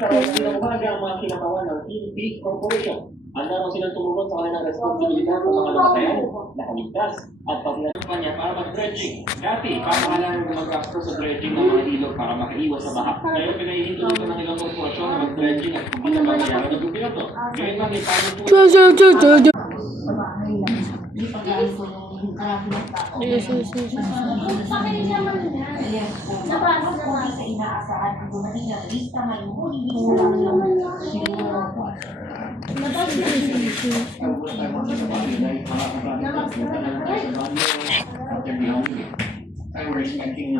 Kanina umaga ang mga kinakawan ng TNT Corporation. Handa raw silang tumugon sa kanilang responsibilidad sa mga namatayan, nakaligtas, at paglalagyan niya para mag-dredging. Dati, pamahalaan gumagastos sa dredging ng mga ilog para makaiwas sa baha. Ngayon, pinahihinto nito ng ilang korporasyon na mag-dredging at hindi na babayaran ng gobyerno. Ngayon ba may paano po? Napasok po sa inaasahan ang dumating na lista ngayong huli We're expecting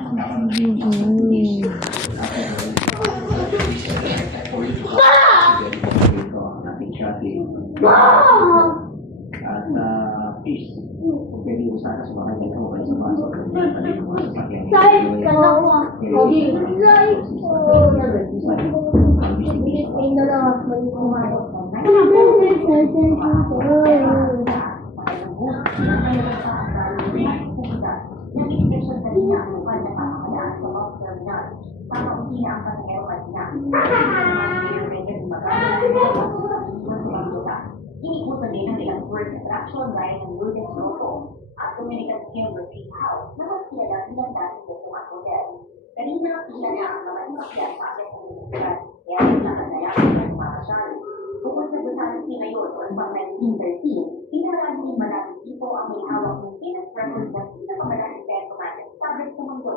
peace. Pwede usaha sa mga ganyan o sa mga Iniusan din ang ilang words na traction gaya ng Lourdes Rojo at komunikasyon with Big House na mas kilala bilang dating Bukong at Hotel. Kanina pila na ang mga imakyan sa akyat ng ministran kaya nakagaya ang mga kasyari. Bukod sa Busanan si Mayor noong pang 1913, inaraan din maraming tipo ang may hawak ng Guinness Records ng pinakamalaki gentleman established sa mundo.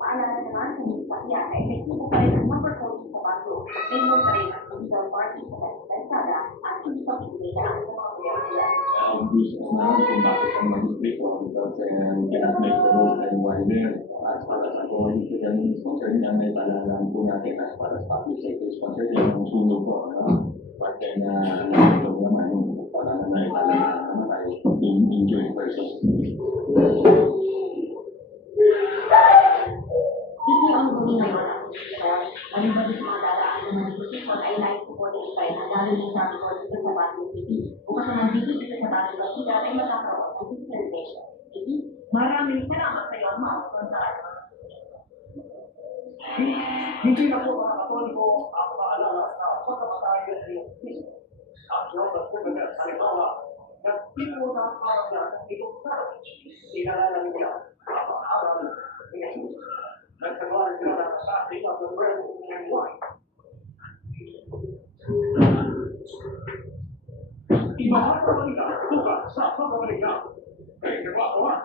Paalala naman sa Minisakya na epektibo pa rin ang number 14 sa Baguio, famous pa rin ang political party sa Kalsada at hindi pa pinigay sa mga puyarsiya. Gusto naman kung bakit ang mag-distrito because we cannot make the rules and why there. As far as ako, yung ganun is concerned, ang may talagang po natin as far as public safety is concerned, yung sundo po. But then, ito naman, parang may talagang injured person. Hindi ang gawin ngayon ang posisyon. Maliban sa mga daraan ng mga posisyon ay life supporting style na gagawin sa mga dito sa Baguio City. Bukas naman dito sa Baguio City ay magkakaroon ng digitalization. City, maraming salamat sa iyo, Ma'am. Hindi na po mga Katoliko ang paalala sa pagkamatay ng iyong Kristo. Ang Diyos at Pagkakas, halimbawa, nagtito ng parang yan ng itong courage, inalalang niya ang aral ni Jesus. Nagsagawa sila ng passing of the bread and wine. Ibahagi nila bukas sa pagkabalik na. Kaya nagawa